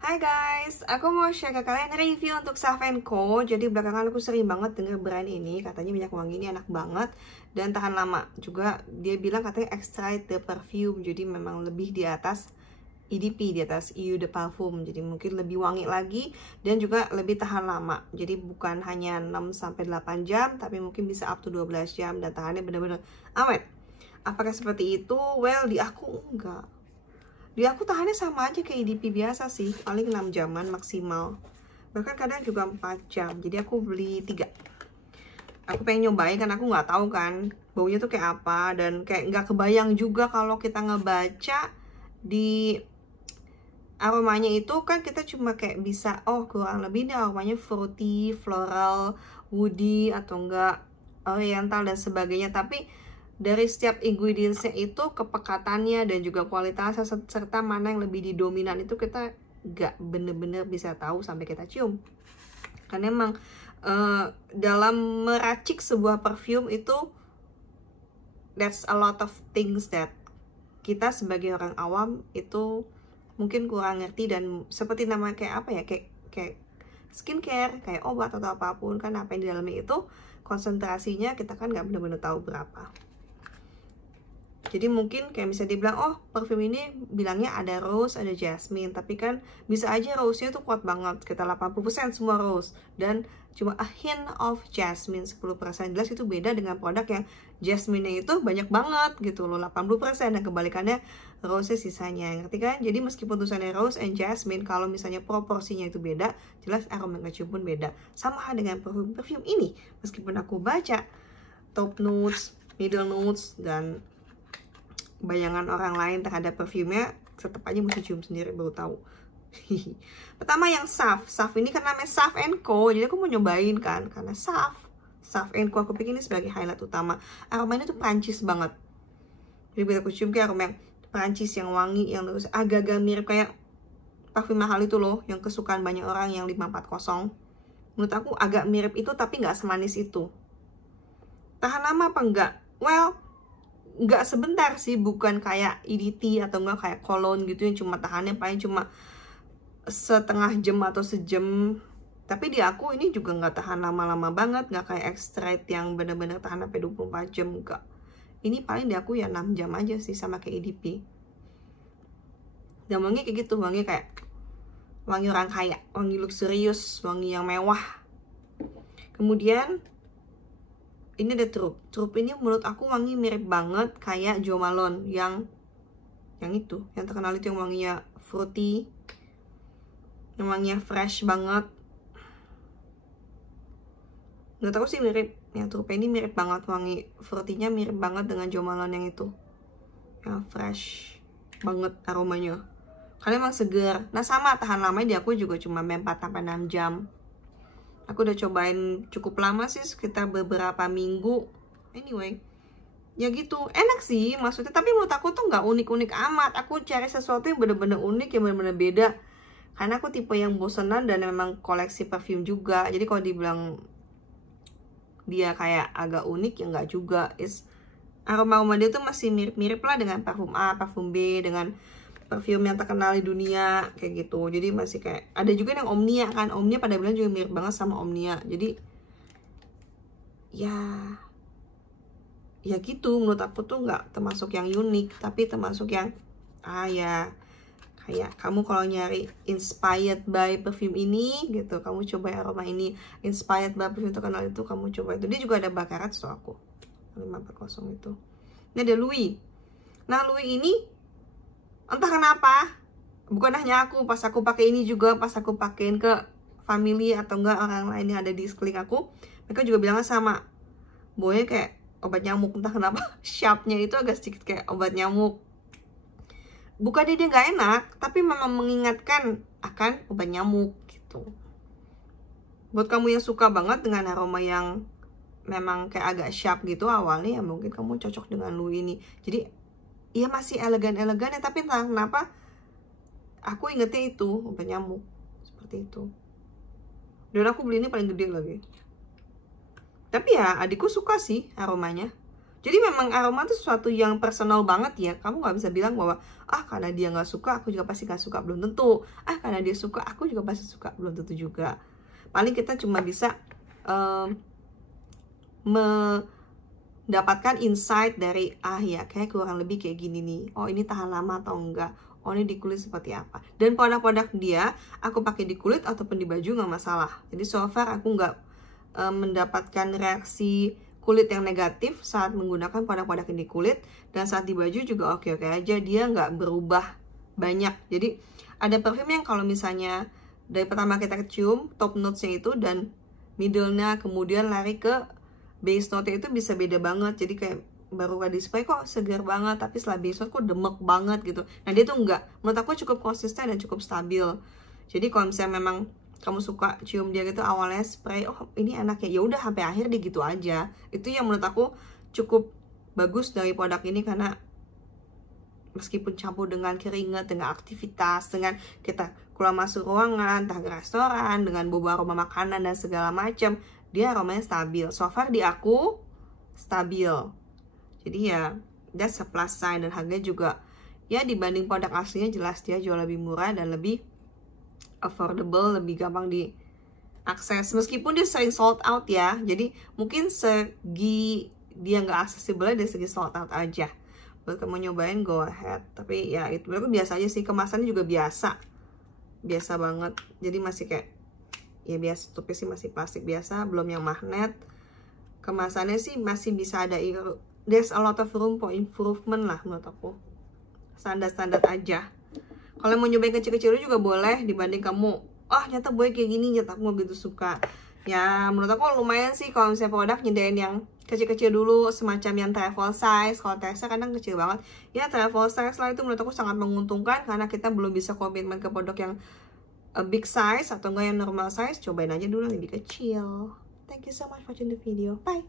Hai guys, aku mau share ke kalian review untuk Sav & Co. Jadi belakangan aku sering banget denger brand ini, katanya minyak wangi ini enak banget dan tahan lama. Juga dia bilang katanya extrait the perfume, jadi memang lebih di atas EDP, di atas Eau de Parfum. Jadi mungkin lebih wangi lagi dan juga lebih tahan lama. Jadi bukan hanya 6-8 jam, tapi mungkin bisa up to 12 jam dan tahannya bener-bener awet. Apakah seperti itu? Well, di aku enggak. Di aku tahannya sama aja kayak EDP biasa sih, paling 6 jaman maksimal. Bahkan kadang juga 4 jam. Jadi aku beli 3. Aku pengen nyobain kan aku nggak tahu kan baunya tuh kayak apa, dan kayak nggak kebayang juga kalau kita ngebaca di aromanya itu kan kita cuma kayak bisa kurang lebih ini aromanya fruity, floral, woody atau enggak oriental dan sebagainya, tapi dari setiap ingredientsnya itu kepekatannya dan juga kualitasnya serta mana yang lebih didominan itu kita gak bener-bener bisa tahu sampai kita cium. Karena emang dalam meracik sebuah perfume itu that's a lot of things that kita sebagai orang awam itu mungkin kurang ngerti, dan seperti nama kayak apa ya, kayak skincare, kayak obat atau apapun kan, apa yang di dalamnya itu konsentrasinya kita kan nggak bener-bener tahu berapa. Jadi mungkin kayak bisa dibilang, parfum ini bilangnya ada rose, ada jasmine, tapi kan bisa aja rose-nya tuh kuat banget, sekitar 80% semua rose, dan cuma a hint of jasmine 10%. Jelas itu beda dengan produk yang jasmine-nya itu banyak banget gitu loh, 80%, dan kebalikannya rose sisanya, ngerti kan? Jadi meskipun tulisannya rose and jasmine, kalau misalnya proporsinya itu beda, jelas aroma ngecium pun beda. Sama dengan perfume ini, meskipun aku baca top notes, middle notes, dan bayangan orang lain terhadap perfumenya, tetap aja mesti cium sendiri baru tahu. Pertama yang Sav ini kan namanya Sav & Co, jadi aku mau nyobain kan, karena Sav & Co aku pikir ini sebagai highlight utama. Aromanya tuh Prancis banget, jadi biar aku cium kayak aroma yang Prancis yang wangi, yang terus agak-agak mirip kayak parfum mahal itu loh, yang kesukaan banyak orang yang 540. Menurut aku agak mirip itu, tapi nggak semanis itu. Tahan lama apa enggak? Well, nggak sebentar sih, bukan kayak EDT atau enggak kayak cologne gitu yang cuma tahannya paling cuma setengah jam atau sejam. Tapi di aku ini juga nggak tahan lama-lama banget, nggak kayak extrait yang bener-bener tahan sampai 24 jam, enggak. Ini paling di aku ya 6 jam aja sih, sama kayak EDP. Dan wangi kayak gitu, wangi kayak wangi orang kaya, wangi luxurious, wangi yang mewah. Kemudian ini ada Troupe ini menurut aku wangi mirip banget kayak Jo Malone yang itu, yang terkenal itu, yang wanginya fruity, yang wanginya fresh banget. Nggak tahu sih, mirip, yang Troupe ini mirip banget, wangi fruity-nya mirip banget dengan Jo Malone yang itu, yang fresh banget aromanya, karena emang seger. Nah sama tahan lamanya di aku juga cuma 4-6 jam. Aku udah cobain cukup lama sih, sekitar beberapa minggu. Anyway, ya gitu, enak sih maksudnya, tapi menurut aku tuh nggak unik-unik amat. Aku cari sesuatu yang bener-bener unik, yang bener-bener beda, karena aku tipe yang bosenan dan memang koleksi perfume juga. Jadi kalau dibilang dia kayak agak unik, ya nggak juga. Aroma dia tuh masih mirip-mirip lah dengan parfum A, parfum B, dengan perfume yang terkenal di dunia kayak gitu. Jadi masih kayak ada juga yang Omnia kan, Omnia pada bilang juga mirip banget sama Omnia. Jadi ya gitu, menurut aku tuh nggak termasuk yang unik, tapi termasuk yang ya kayak kamu kalau nyari inspired by perfume ini gitu, kamu coba aroma ini, inspired by perfume terkenal itu, kamu coba itu. Dia juga ada bakarat so aku 540 itu. Ini ada Louis. Nah Louis ini entah kenapa, bukan hanya aku, pas aku pakai ini juga, pas aku pakein ke family atau enggak orang lain yang ada di sekeliling aku, mereka juga bilangnya sama, baunya kayak obat nyamuk. Entah kenapa sharpnya itu agak sedikit kayak obat nyamuk. Bukannya dia nggak enak, tapi memang mengingatkan akan obat nyamuk gitu. Buat kamu yang suka banget dengan aroma yang memang kayak agak sharp gitu awalnya, ya mungkin kamu cocok dengan Louis ini. Jadi iya masih elegan-elegan ya, tapi entah kenapa aku ingetnya itu obat nyamuk, seperti itu. Dan aku beli ini paling gede lagi. Tapi ya adikku suka sih aromanya. Jadi memang aroma itu sesuatu yang personal banget ya. Kamu nggak bisa bilang bahwa karena dia nggak suka aku juga pasti nggak suka, belum tentu. Karena dia suka aku juga pasti suka, belum tentu juga. Paling kita cuma bisa mendapatkan insight dari ya kayak kurang lebih kayak gini nih. Oh ini tahan lama atau enggak. Oh ini di kulit seperti apa. Dan produk-produk dia aku pakai di kulit ataupun di baju nggak masalah. Jadi so far aku nggak mendapatkan reaksi kulit yang negatif saat menggunakan produk-produk ini di kulit, dan saat di baju juga oke-oke aja, dia nggak berubah banyak. Jadi ada parfum yang kalau misalnya dari pertama kita cium top notes-nya itu dan middle-nya kemudian lari ke base note-nya itu bisa beda banget. Jadi kayak baru di spray kok segar banget, tapi setelah base note kok demek banget gitu. Nah dia tuh enggak, menurut aku cukup konsisten dan cukup stabil. Jadi kalau misalnya memang kamu suka cium dia gitu awalnya spray, oh ini enak ya udah sampai akhir dia gitu aja. Itu yang menurut aku cukup bagus dari produk ini, karena meskipun campur dengan keringat, dengan aktivitas, dengan kita keluar masuk ruangan, entah ke restoran, dengan bau aroma makanan dan segala macam, dia aromanya stabil. So far di aku stabil. Jadi ya that's a plus sign, dan harganya juga ya dibanding produk aslinya jelas dia jauh lebih murah dan lebih affordable, lebih gampang diakses. Meskipun dia sering sold out ya, jadi mungkin segi dia nggak aksesibel, dari segi sold out aja. Buat kamu nyobain go ahead. Tapi ya itu biasa aja sih, kemasannya juga biasa banget. Jadi masih kayak ya biasa, tutupnya sih masih plastik biasa, belum yang magnet. Kemasannya sih masih bisa ada, there's a lot of room for improvement lah menurut aku. Standar-standar aja. Kalau mau nyobain kecil-kecil juga boleh, dibanding kamu nyata boy kayak gini, nyata aku gak gitu suka. Ya menurut aku lumayan sih kalau misalnya produk nyediain yang kecil-kecil dulu, semacam yang travel size. Kalau size kadang kecil banget ya, travel size lah itu menurut aku sangat menguntungkan, karena kita belum bisa komitmen ke produk yang big size atau enggak yang normal size. Cobain aja dulu yang lebih kecil. Thank you so much for watching the video, bye.